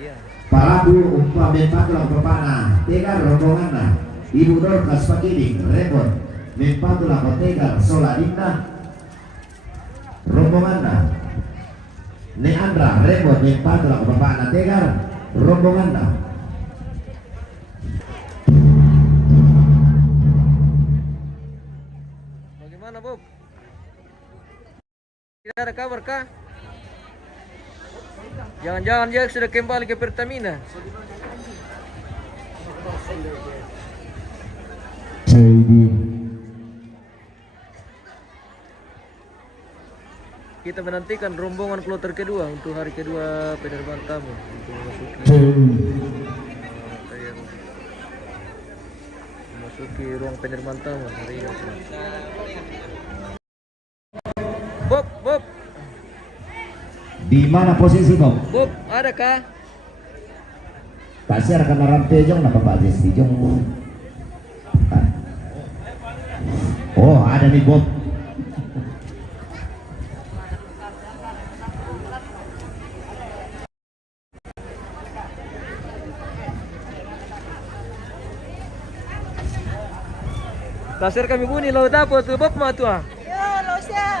Iya. Parabu umpam mempatulang pepana tegar rombonganna ibu Dorcas Pakiling repot mempatulang tegar soladina rombonganna Neandra repot mempatulang pepana tegar rombonganna. Bagaimana Bob? Tidak ada kabar kah? Jangan-jangan dia sudah kembali ke Pertamina. Kita menantikan rombongan kloter kedua untuk hari kedua penerbangan tamu untuk memasuki ruang penerbangan tamu hari ini. Bob. Di mana posisi Bob? Bob, ada kah? Kasir akan rampejong apa Pak Jong? Oh, ada nih Bob. Kasir kami bunyi lo dapat tuh Bob mah tuh. Ya, lo siya.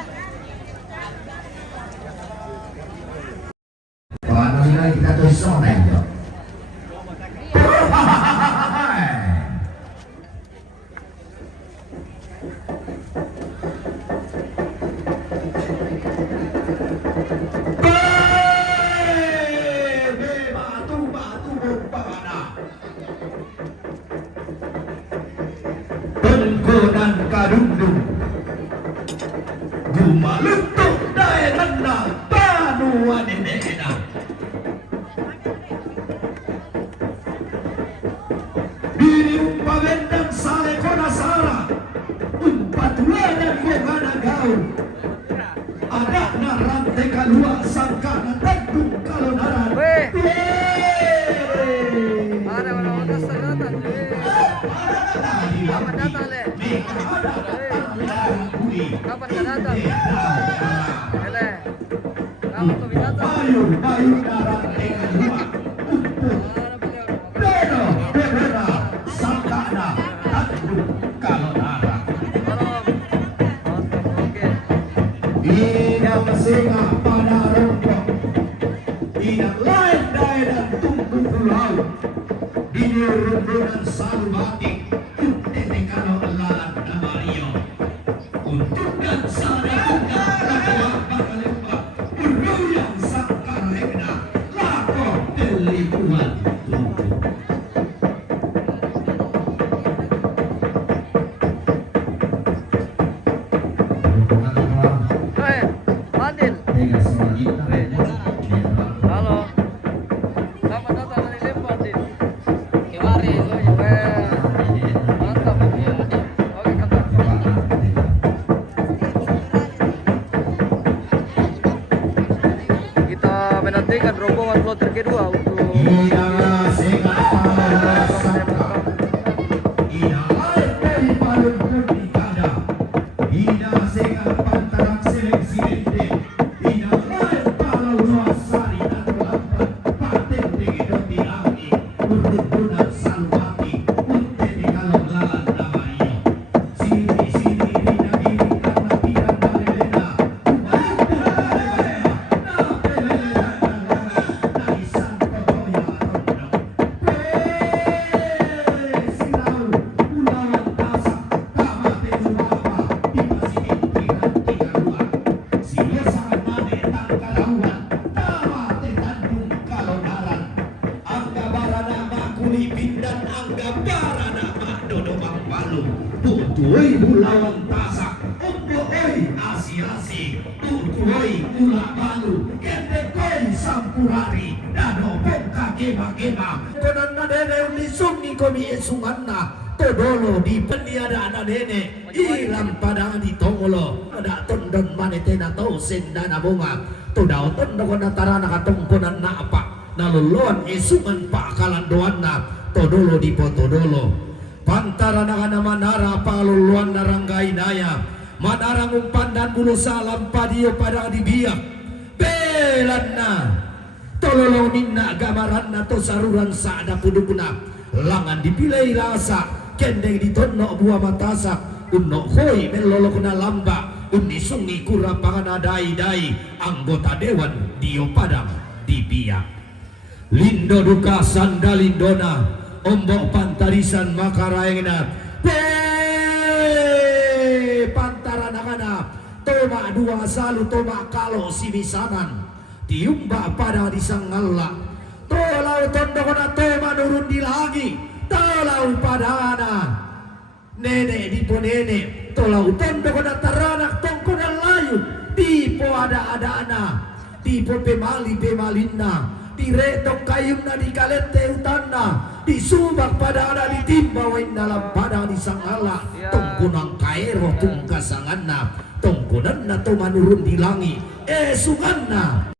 Kalau nanti kita tuh sama ya. Tengkonan kadundung gumalutuk daerahna panua nenekna diri umpamendang sale kona sara umpatuanan bogana gaul adakna rantai kalua sangkana tanggung kalonaran Ada orang datang. Kapan datang le? Kapan kau datang? Ele. Kapan kau datang? Bayu rantai kalua Beno bebera sangkana tanggung kalonaran Oke. Inang singa pada rombong Inang lain daerah tunggu pulau Dini rombongan salu batik Tete kalau elan Mario Untukkan sadaka Lakwa bakalempa Unduyang sangkar legna Lako telikuan tunggu Adil. Halo. Kapan datang dari Lembang, Adil? Kemarin. Mantap. Oke, kata. Kita menantikan rombongan kloter kedua untuk Inang singa pada sangkar Ina lain dari balon berpikada Ina sega pantarang seleksi dende Ina lain kalau luasari dan lambat paten digidot dilangi Urut-urut salwati Unteni kalau lalan namario Sini rina diri karena tidak balelena Umayuda balelena Na belelena Dari santo toya rondo Silau ulawan tasak Kamate lumapa Dipasigin tiga luar Silesan mane tangkalawan Kamate tandung kalonaran Angga barana makuli pindan Angga barana madodo mangpalu Tutuoi bulawan tasak Umbo oi asi-asi Tutuoi mula balu Kende koi sampurari Dano bongka gema-gema Konan nadene unisungi komi esunganna Todolo di peniada ada dene Ilam pada di tongolo Ada tondon manetena tau sendana bunga Tudao tondo kona tarana katongkonan na apa Naluluan esungan pa kalandoan na Todolo di potodolo Pantara na manara paluluan naranggai naya Manarang umpan dan bulu salam padio pada dibiak Belan na Tolo tolong minna gamaran atau saruran saada kudukuna langan dipilih rasa kendeng ditonok buah matasak unok hoi melolokna lamba uni sungi kurapangan adai-dai anggota dewan dio padam di biak lindo duka sandalindona ombok pantarisan makaraengna pantaran angana toma dua salu toma kalau simisanan tiumba pada disangalla tolau tondokona toma nurun di lagi tolau padana nenek di po nenek tolau tondokona taranak tongkona layu di po ada-adana di po pemali-pemalina di retok kayuna di kalete utana di subak pada ada ditimba wain dalam pada di sangala tongkunang kairo tungkasanganna tongkunanna to manurun di langi sunganna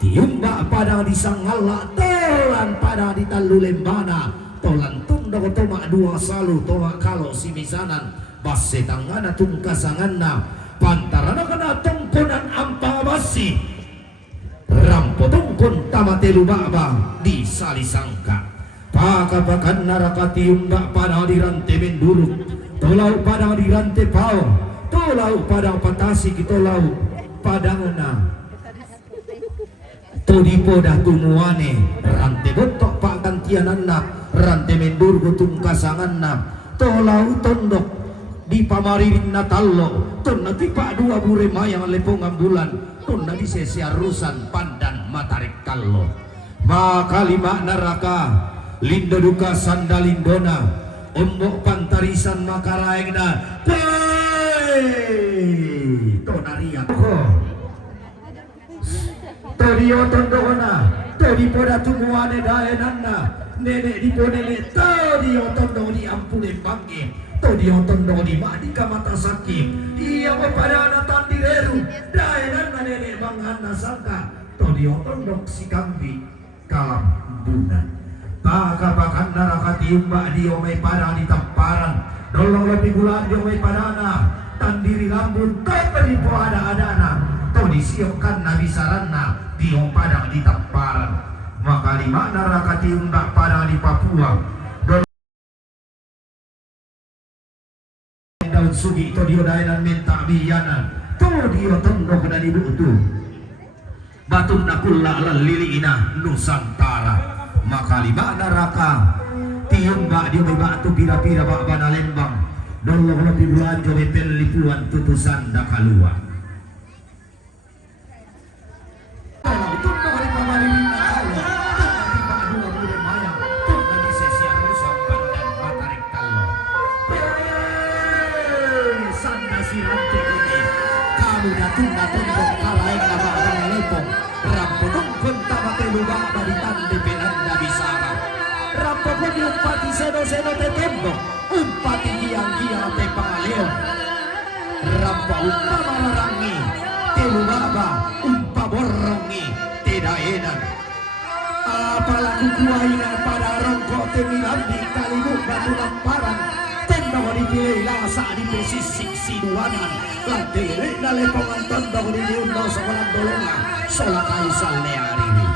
tiumba pada di sangala tolan pada di talu lembana tolan tundok toma dua salu toma kalau simisanan basse tangana tungkasanganna pantarana kana tongkunan ampa basi rampo tongkon tamatelu baba di salisangka pakapakan naraka tiumba pada di rante menduluk tolau pada di rante pao tolau pada patasi tolau padangana todi podah tumuane rante botok pak gantiananna rante mendurgo tungkasanganna tolau tondok di pamaririn natallo tonna tipa dua bure mayang lepong ambulan tonna di sesiarusan pandan matarik kallo maka lima naraka lindo duka sandalindona ombok pantarisan makaraengna tonaria todio tondona todi poda tumuane daenanna nenek di ponene todio tondo di ampule bangke todio tondo di madika mata sakit iya pada natan direru daenanna nenek bangana sangka todio tondo si kambi kalam bunan baka naraka tiumba di omai pada di tamparan dolong lebih bulan di omai padana tandiri lambun tadi po ada-adana todi siokan nabi saranna di pada di tamparan maka lima naraka tiumba pada di Papua daun sugi todio daenan minta biyanan todio tondok dan ibu itu batun nakulla lilina Nusantara maka lima neraka tiumba dia batu pira-pira bak bana lembang dolong lebih bulan jowe pelipuan tutusan dakalua seno te tembok umpati giang-giang te pangaleo rampa umpa malarangi te lubaba umpa borongi te daenan apalaku kuaina pada rongkok te milandi kalibuk batu lamparan tembok dipilih lasa di pesisik siduanan lante lena lepongan tembok di diundo sekolah dolonga sola kaisal leariwi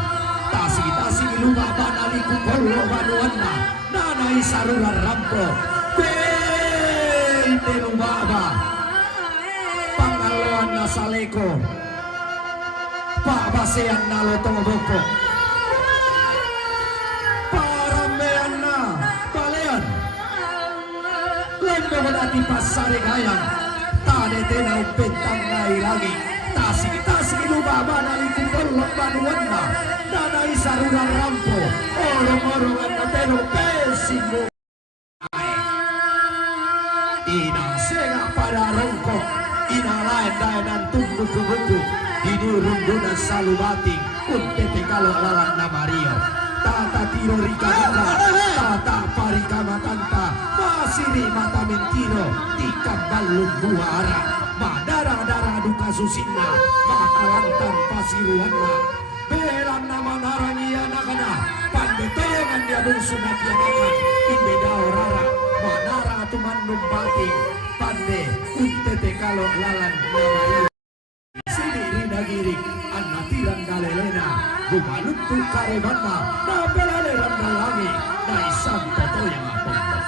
tasi lupa banali kupolo banuanna nanai sarura rampo telu baba pangaloan nasaleko pak basean nalo tongoboko paramean na balean lombo menati pasare gayang tade tenau pentang ngai lagi tasi lupa banali kupolo banuanna nanai sarura rampo orang-orang yang telo pesimo ina sega pada rongkok ina lain daenan tumbuh buku ini rundunan salubati untete kalau lawan namario tata tiro rikadana tata parika matanta masiri mata mentiro tika balung buara madara-dara duka susinna makalantan pasiruanna belang nama narangi anak-anak pandetoyangan dia bersunat yanakan imbeda orara manara tuman numpati pande untete kalau lalan namario sini rina girik Tiran Galelena Bumaluntuk Karebanda na Belaleran na langit na isang totoyang apunta.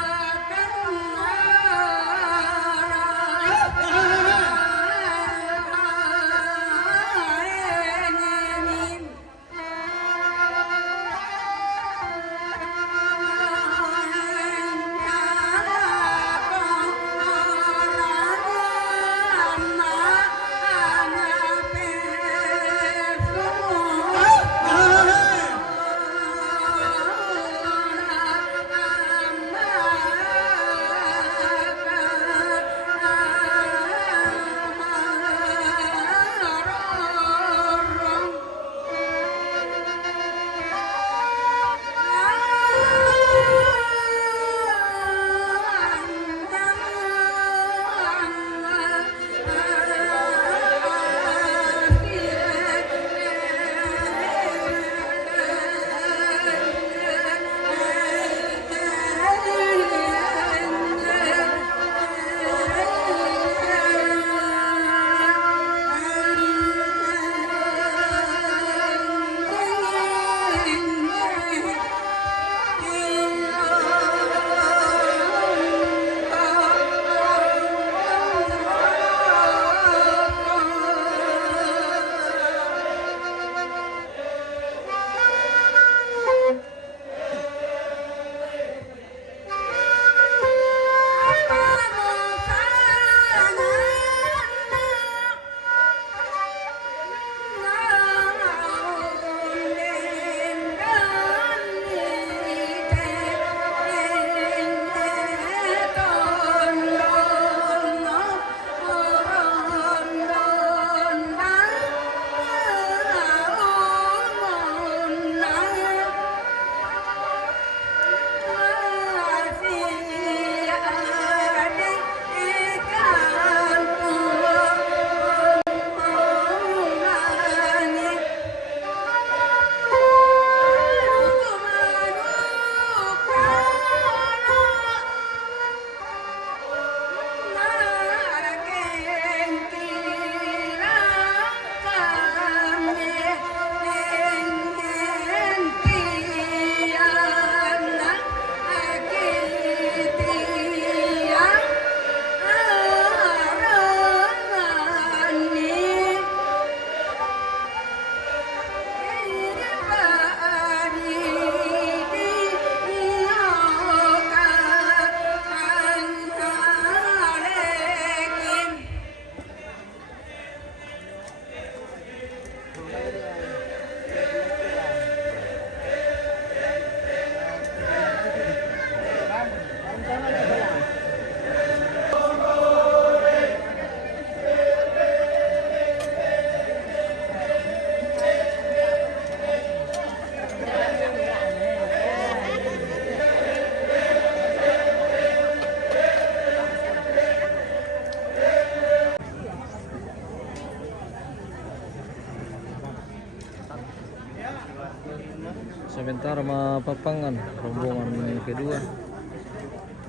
Sebentar mapapangan rombongan kedua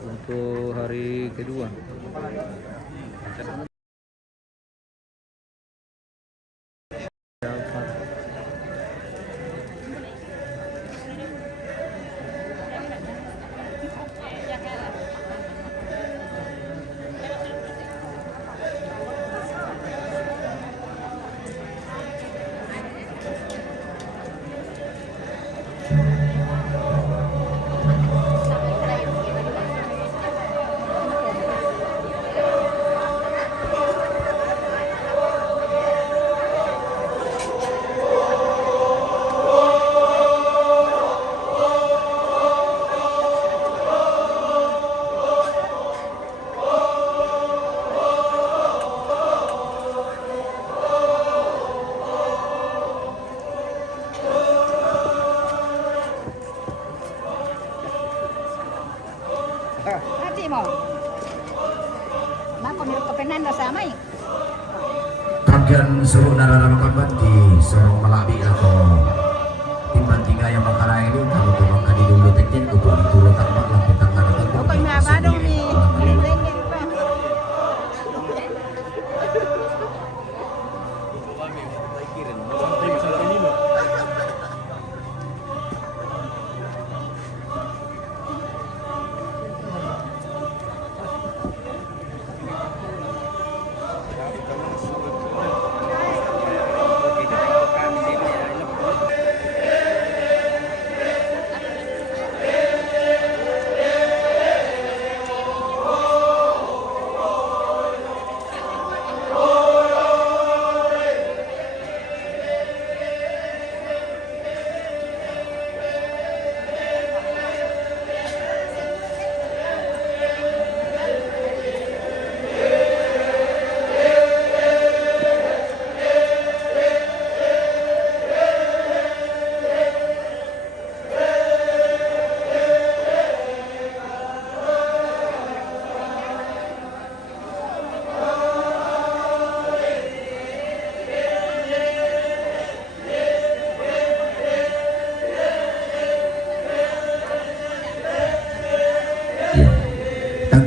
untuk hari kedua. Hati mo. Mako mirip kepenan sama ya. Kagian suruh nararamakabad di sorong malabi atau timban tiga yang makarai ini kalau tuh maka di dulu tekin untuk ditulung tanpa lampu tangan atau Pokoknya nga ba dong ni Lenggen pa.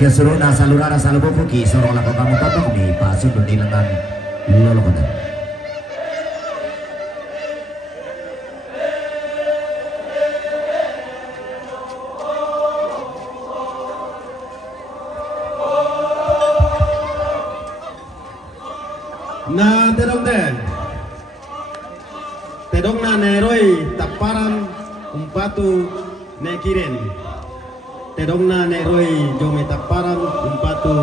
keseruan salurara salubuki sorong lako kamu totok nih Pak Sundun di lengan lolokotan. Na tedong na neroi taparan umpatu ne kiren. Tedong na neroi jome taparan umpatu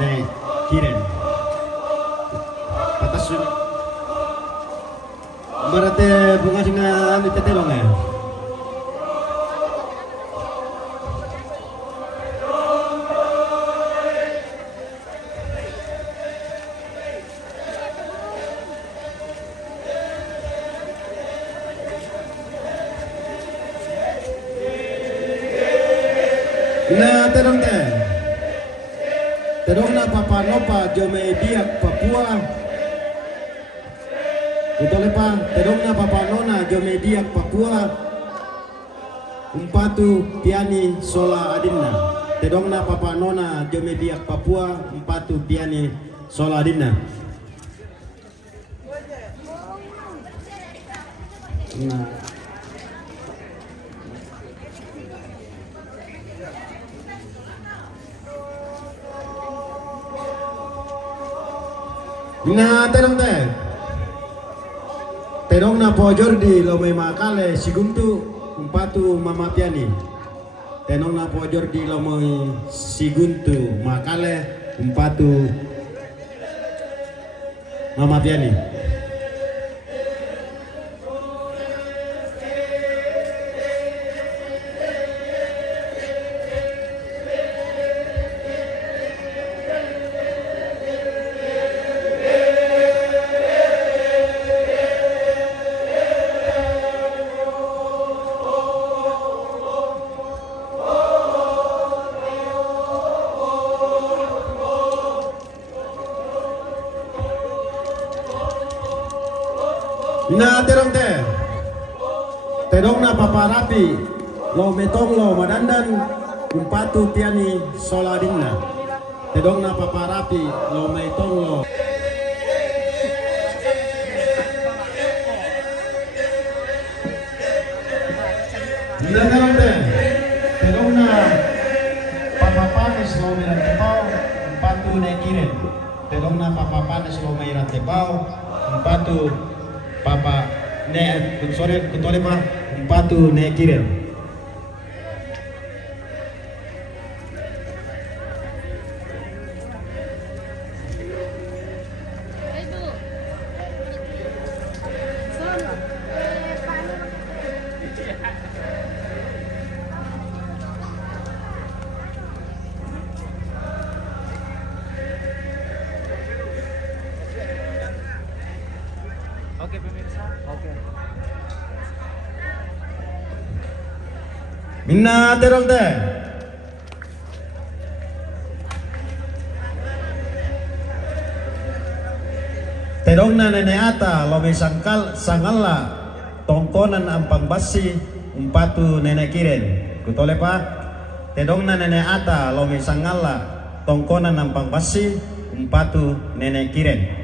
ne kiren. Patas berarti bunga singa anu tetelong ya. Na terong na papanopa jome biak Papua. Betul pa terong na papanona jome biak Papua. Umpatu piani sola adinna. Terong na papanona jome biak Papua. Umpatu piani sola adinna. Nah. Na terong na po Jordi lo may makale siguntu umpatu mama piani. Terong na po Jordi lo may siguntu makale umpatu mama piani. Na terong na paparapi lo metong lo madandan umpatu piani soladinna. Terong na paparapi lo metong lo na terong na papapanes lo meratebao umpatu nekiren. Terong na papapanes lo meratebao umpatu Papa ne kutole pa umpatu ne kiren. Oke pemirsa, oke. Minna terong terong na neneata lo may sangala tongkonan ampang basi umpatu nene kiren. Kutole pa terong na neneata lo may sangala tongkonan ampang basi umpatu nene kiren.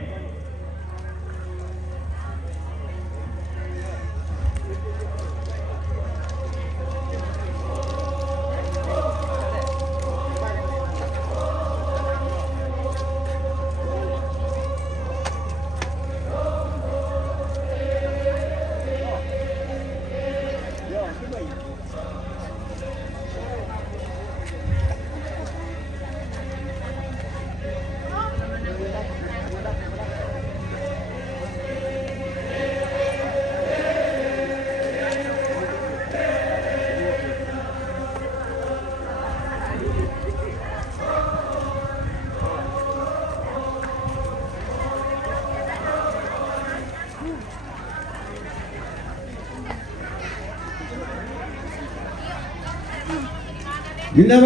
Ginda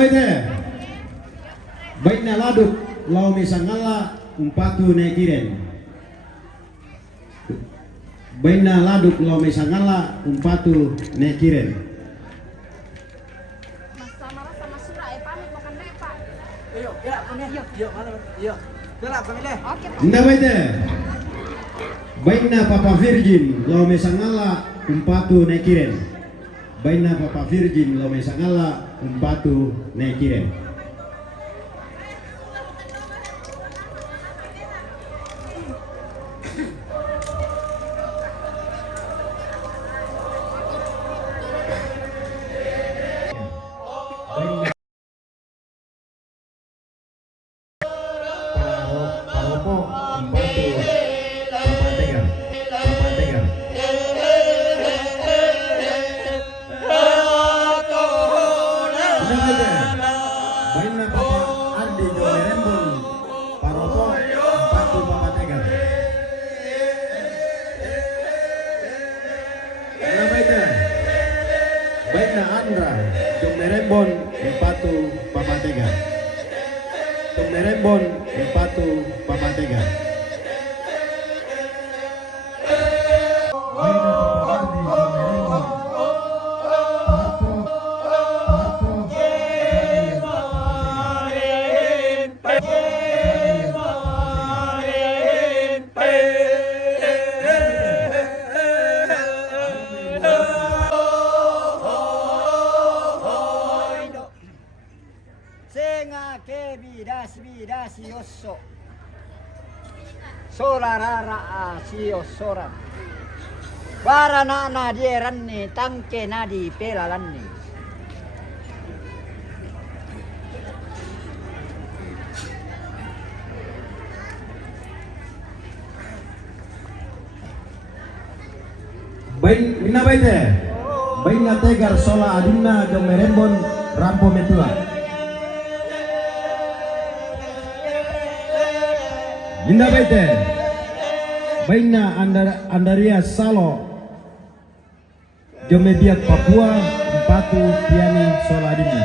baik na laduk lau misangala umpatu ne kiren. Baik na laduk lau misangala umpatu ne kiren. Mas Samara sama Sura pamit makan deh Pak. Yuk, mana? Yuk. Gelap kami deh. Oke, Pak. Indah baita. Baina Papa Virgin lo mesangala umpatu nekiren. Baina Papa Virgin lo mesangala umpatu nekiren. Paropo umpatu Papatega. Papatega. Baina Papa Ardi Jomerembon Paropo umpatu Papatega. Baina Andra Jomerembon umpatu Papatega. Jomerembon umpatu Papatega. Senga ke bidas yosso. Sorarara asio soran. Barana na dieranni tangke nadi pelalanni. Bain minna baite. Bain na tegar sola adinna jomerembon rampo metua. Minna baite. Baina Andaria Salo Jomebiak Papua Empatu Piani sola adinna.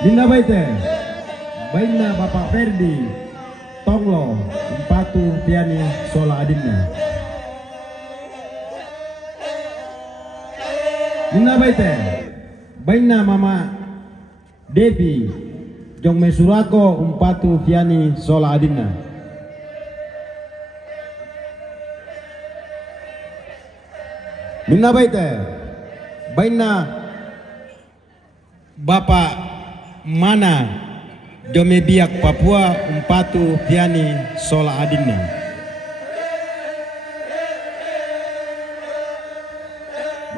Minna baite. Baina Bapak Ferdi Tonglo Empatu Piani sola adinna. Minna baite. Baina Mama Devi Jong Mesurako Umpatu Piani sola adinna. Minna baite. Baina Bapak Mana Jomebiak Papua Umpatu Piani sola adinna.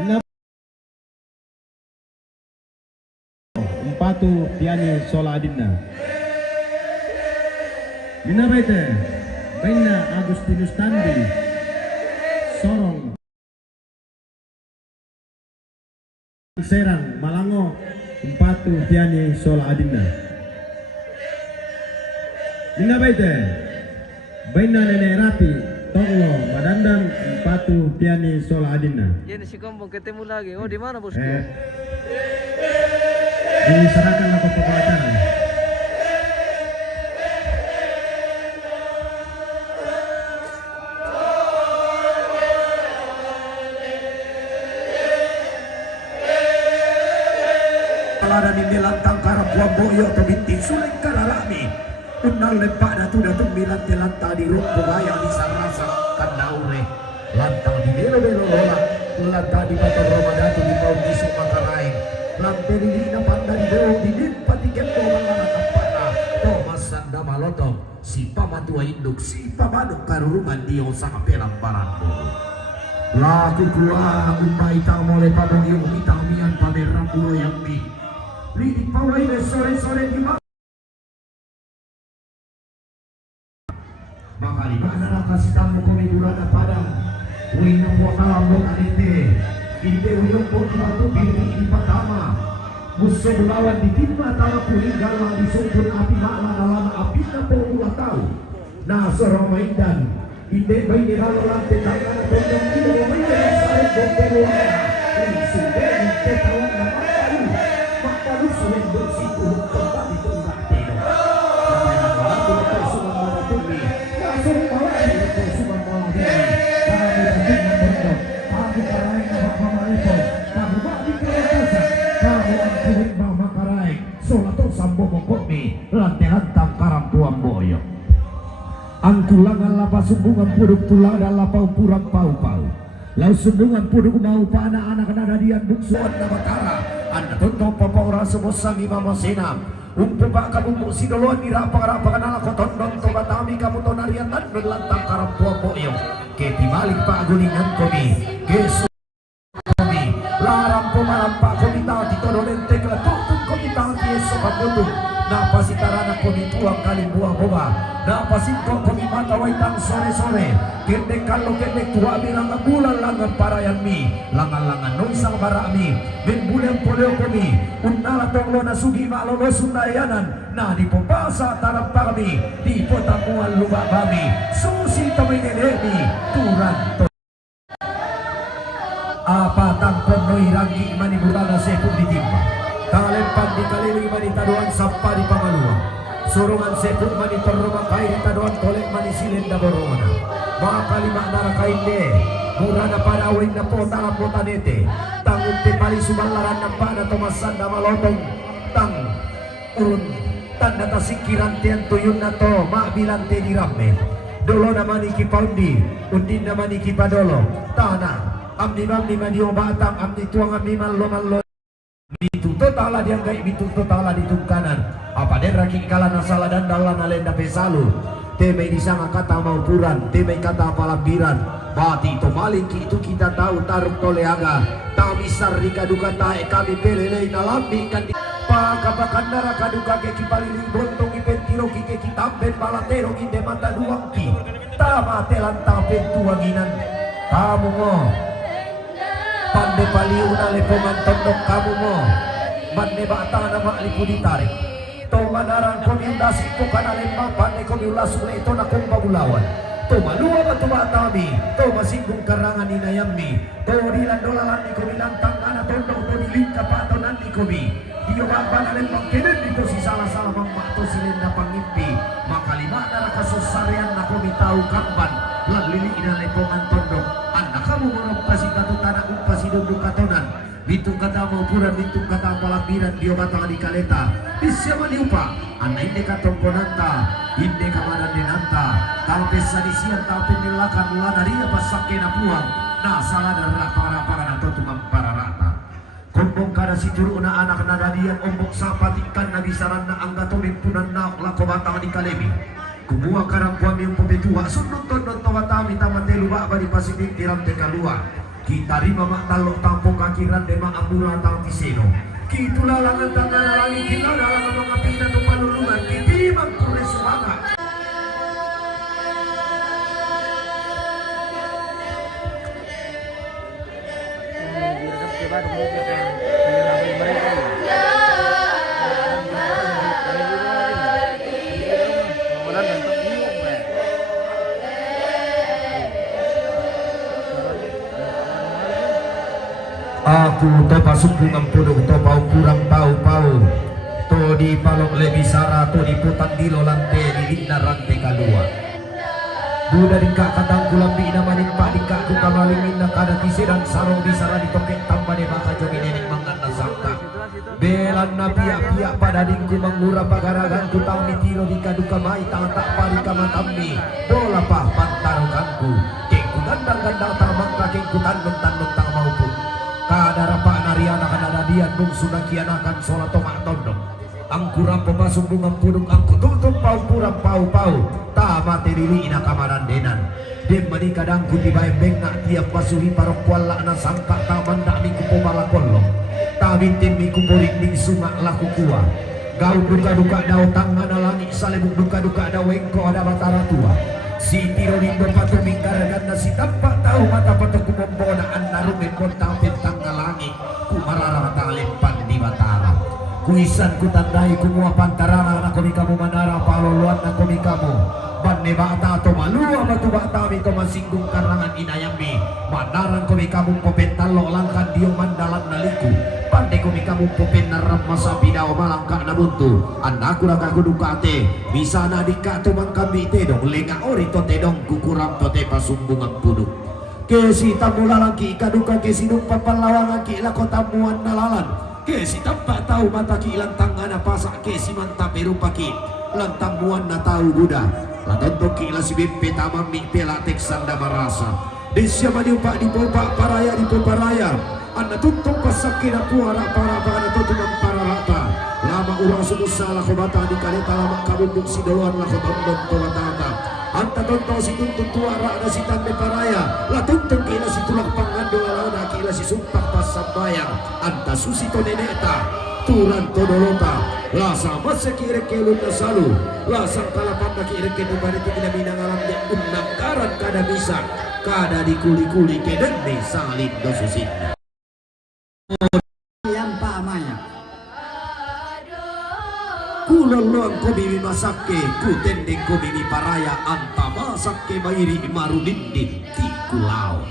Minna Umpatu Piani sola adinna. Minna baite. Baina Agustinus Tandi Sorong Serang Malango Umpatu Piani sola adinna. Minna baite. Baina Nene Rapi Tonglo Madandang Umpatu Piani sola adinna. Ini si Gombong ketemu lagi. Oh, di mana bosku? Diserahkan ke pokok acara. Lada ni melantang karap wamboyo tebinti suleng kalalami. Unal lepak datu datu milan telanta di rumpu gaya di sarasa kandaure. Lantang di belo-belo lola. Lantang di bato romadatu di bau di sumaterae. Lanteri di napanda di bawah di dimpa tiket bawang anak kapana. Thomas Sanda Maloto. Si pamatua induk si pamaduk karuruman di osang pelang baranku. Laku kuah umpai tau mulai padong yung itamian pamerang ulo yang mi. Lidik pawai sore-sore di mana? Maka di mana kasih tamu kami durana padang. Wina buat alam adete. Ide uyung pun batu pilih di pertama. Musuh melawan di timah tanah kuning galang disumpun api makna dalam api na ulah tahu. Nah seorang maindan. Ide bayi di lalu lantai tangan pondok ide maindan sare bokeh luar. Ini sudah ide tawan nama baru. Maka lu sudah bersih untuk tempat itu enggak teno. Sampai waktu itu sudah mana tumi. Langsung malah itu sudah malah ini. Kami lanjut memberdok. Kami kalahin nama itu. Kami bagi kerajaan. Kami Angkulangan lapa sumbungan puduk tulang dan lapau purang pau-pau. Lau sumbungan puduk mau pa anak-anak nadadian buksuan na batara. Anda tonton papa orang sebosang imam senam. Pak kamu si duluan di rapang-rapang ala kotondong to batami kamu to narian dan berlantang karampuan boyong. Ke balik Pak Guningan komi. Ke komi. Larang pemalam Pak komi tahu di todolente ke tutup komi tahu di esok tutup. Napa si tarana komi tuang kali buah boba. Napa si komi mata waitang sore-sore. Kendek kalau kendek tua bilang bulan langan parayan mi. Langan-langan nungsang barami. Membulan poleo komi. Unnala tonglo na sugi maklono sundayanan. Na di popasa tarap kami. Di potamuan lubak bami. Susi tomenenemi. Turang to. Apa tangkon noi rangi mani burana sepun ditimpa. Talempan di kaliling mani taduan sampa di pamaluan. Surungan sepun mani terrumah kai di taduan tolek mani silin da borona. Baka lima nara kainde. Murana pada awin na pota la pota nete. Tangun te pali subalaran na pada tomasan na malotong. Tang urun tanda tasikiran tian tuyun na to maabilan te dirame. Dolo na mani kipaundi. Undin na mani kipadolo. Tanah. Amni mamni madio batang. Amni tuang amni malo. Bitu total dia gay bitu total di kanan. Apa dia raki kala nasala dan dalan alenda pesalu. Tebe di sana kata maupuran, tebe kata palabiran. Bati to malingki itu kita tahu taruk toleaga. Tami sarika duka tae kami pelele nalambi kan di pakabakan dara kaduka ke kipaliling bontong ipentiro ke kitamben balatero inde mata duangki. Tama telan tapen tuanginan. Kamu mo pandai paliu na lepongan tondok kamu mo mande bata na maalipu ditarik to manaran komiundasi ko kanalembang pandai komiulas ule ito na kong babulawan to malua ba to batami to masinggung karangan inayami to dilandolalan ni komilantang ana tondok to dilingka pato nanti komi diyo babang alembang kenen dito si salah-salah mamma to silenda pangimpi makalima na kasusarian na komi tau kamban laglili ina lepongan tondok anda kamu monok kasih katu tanah kasih duduk katonan bitung kata maupuran bitung kata palabiran dia batang di kaleta bisa maniupa anak ini katong konanta inde kamanan denanta tapi sadisian tapi nilakan lana dia pasake na puang na salah dan rapang-rapangan atau tumang para rata kombong kada si juru na anak nadadian ombok sapatikan na bisaran na anggato rimpunan na lako batang di kalebi kumua karang kuami yung pumetua sunod tondon tawatami tamatelu ba di pasibing tiram teka luar kita rima mak talok tampung kakiran dema ambula tang tiseno kita lalangan tangan langit kita dalam mengapina tu palulungan kita mangkure suaka Aku to pasungkungan puduk to pau kurang pau-pau to di palok lebih sara to di putan di lolante di lina rante kalua Buda dingka katang kulambi ina manimpa dingka ku kamaling ina kada kisiran sarong bisara di tokek tambah de maka jogi nenek manganda sangka belan na pia-pia pada dingku mangura pagaragan ku tau mitiro di kaduka mai tang tak pari kamatammi bola pah pantarukanku kengku gandang-gandang tamang kakengku tandung-tandung tang maupun kadarapa nariana kanadadian bung sunakianakan sholat tomak tondok angkuram pemasuk bungang pudung angku tutup pau puram pau tamate dili ina kamaran denan dem mani kadang ku dibaembeng nak tiap pasuhi parok kuala na sangka taman dak miku pomala kolong tabitin miku borik ning sumak laku kuah gau duka-duka dau tangan langit salebuk duka-duka dau wengko ada batara tua si tiro lindo patu mingkaragan na si tampak tahu mata patu kumombona annaru membon tampin tangga langit ku marara talempan di batara kuisan ku tandai ku mua pantarana na komi kamu manara paloluan na komi kamu banne bata to malua batu bata mi ko masinggung karangan inayambi manaran komi kamu popentalo langkan dio mandalan naliku pande komi kamu popen naram masa bidao malangka na buntu anakku laka kudukate bisa na dika to mangkambi te dong lenga ori to te dong kukurang to te pasumbungan puduk kesi tamula laki kaduka kesi dumpa palawang aki la kota muan nalalan kesi tampak tahu mata ki ilang tangan pasak kesi mantap berupa ki lantang muan na tahu buda Latonto kila si bimpe tamami pela teksanda marasa. Desya mani upak di popak paraya di poparaya. Anda tutup pasakina kuara para tutup para rata. Lama urang suku salah kobata di kaleta lama kabunduk si doluan lah kobondok tolatata. Anta tonto si tuntut tuara ada si tande paraya. La tuntut kila si tulak pangando alana kila si sumpah pasabayang. Anta susi to neneta. Turan todolota. La sama sekirek kelun salu. La sangkala panda kirek ke dubare tidak minang alam de undang karan kada bisa. Kada dikuli-kuli ke dende salin dosusin. Yang paamanya. Kulolong ko bibi masake, kutendeng ko bibi paraya anta masake mairi marudindin ti kulau.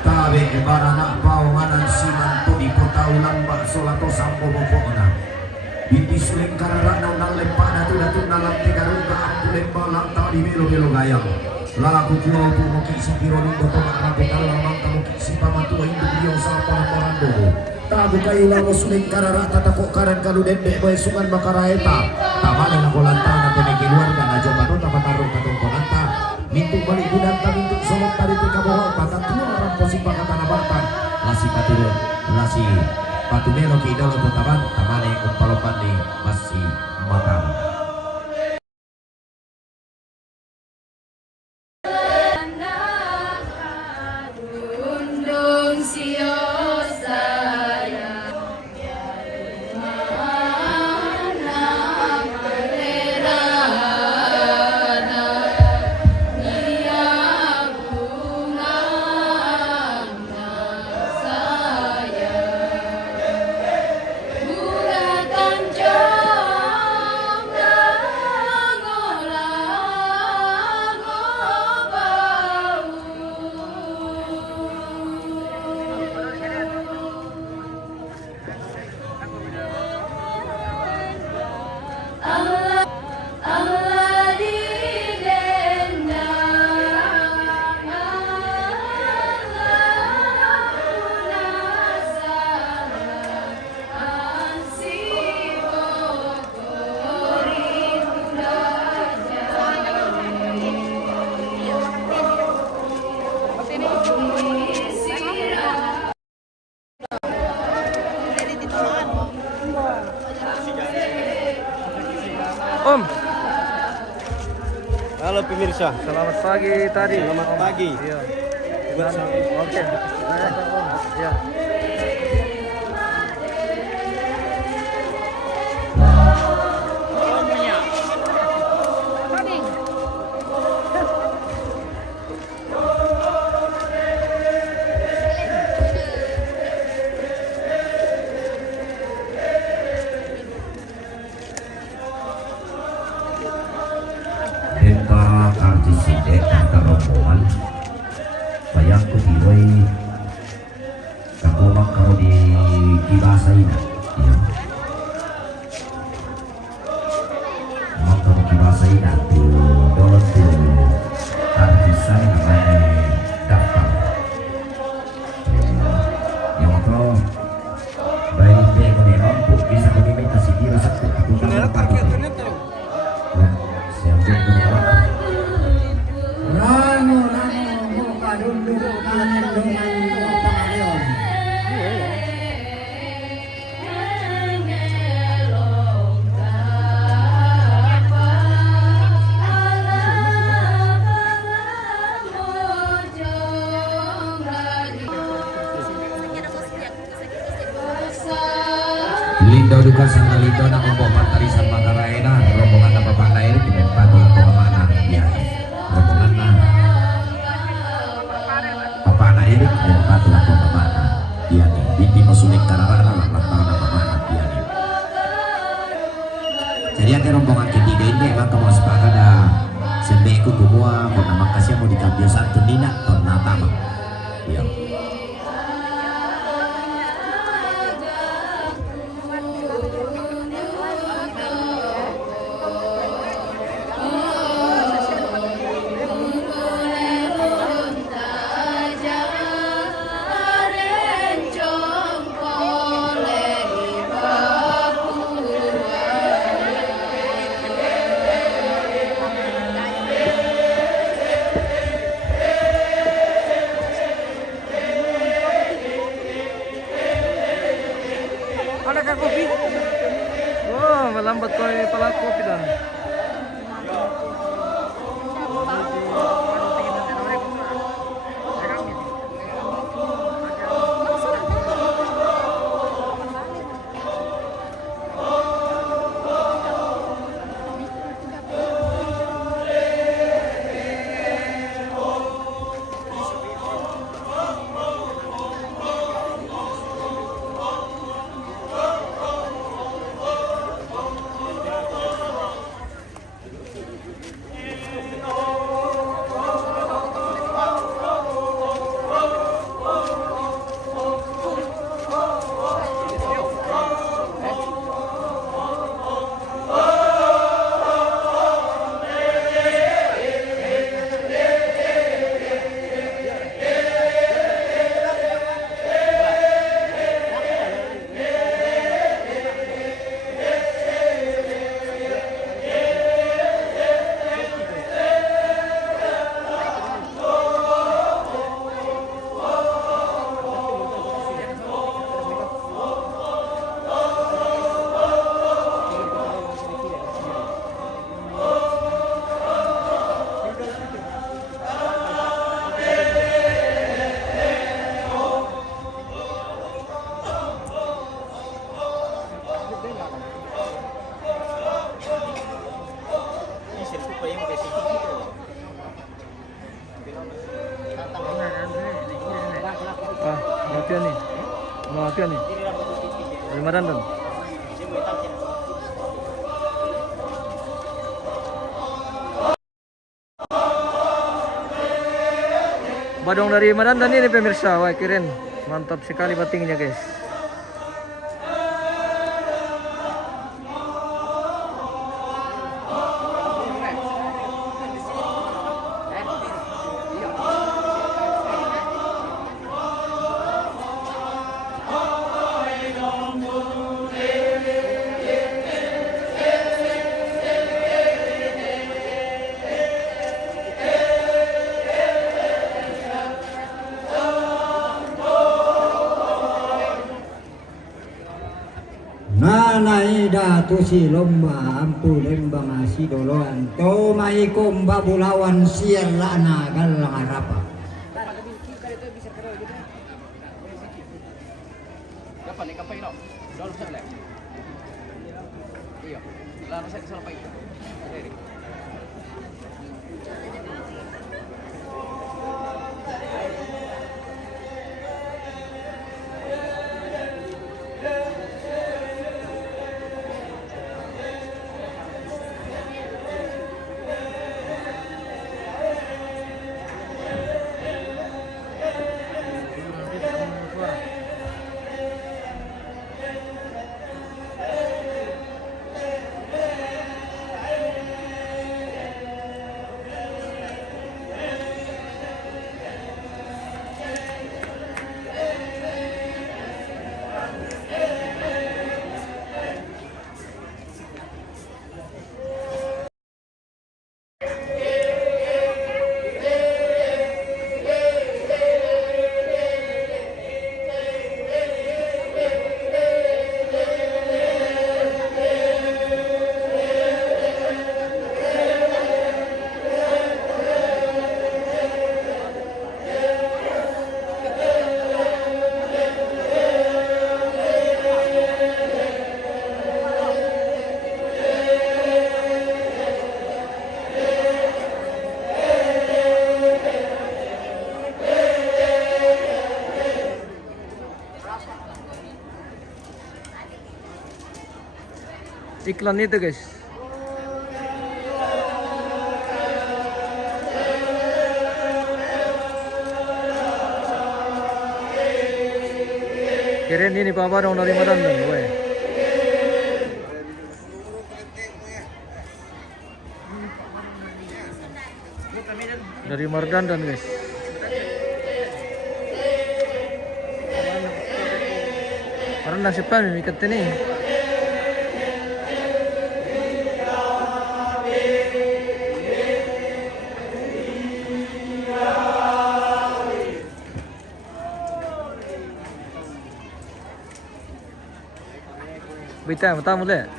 Tabe barana paunganan siman to di kota ulang bakso lato sampo bokona. Binti suling kararana nang lempada tu datu nalam tegarunga aku lembala tak di belo-belo gayang. Lalaku pulau muki si pironi boto makrabu talamang tamuki si pamatua indu beliau sapa parando. Tabu kayu lawo suling karara tata kok karan kalu dendek bae sungan makaraeta. Tamane na kolantang na tenegi keluarga na jomano tapataru katong kolanta. Mintu balik budak ta mintu solok tadi tikaboho patat tua orang posipa kata nabatan. Lasi paturun, lasi patumelo ki idolo botaban tamane umpalopan ni masih matang. Om, Halo pemirsa, selamat pagi tadi. selamat pagi. Iya. Oke. Om. Ya. disindek antar rombongan bayangku diwai kagomak kalau di kibasaina iya mau kalau kibasaina tuh dolot tuh artisan namanya daftar yang itu baik dia kalau mampu bisa meminta si kira satu aku Lindo duka sana lindo na membawa tarisan Mangaraena rombongan apa pandai ini dengan padu atau mana ya rombongan na apa anak ini dengan padu atau mana ya nih binti masulik kararana lah lantaran apa mana ya nih jadi ada rombongan ketiga ini emang kamu sepakat ada sebeku kumua karena makasih mau dikambil satu nina karena tama ya Ada kah kopi? Oh, melambat kau pala kopi dah. Mafian nih. Mafian nih. Dari Marandan. Badong dari Marandan ini pemirsa. Wah, keren. Mantap sekali batingnya, guys. Nanaida tusi lomba ampu lembang asi doloan to mai komba bulawan siar lana galang harapa Kapan nih kapan ini? Dalam sana. Iya. Lama saya kesal pagi. iklan itu guys. Kirain ini Pak Badong dari Marandan, gue. Dari Mardandan guys. Karena nasib kami ikat ini. Bita, mata mulai.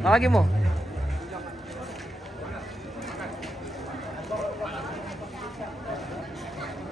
Lagi mo.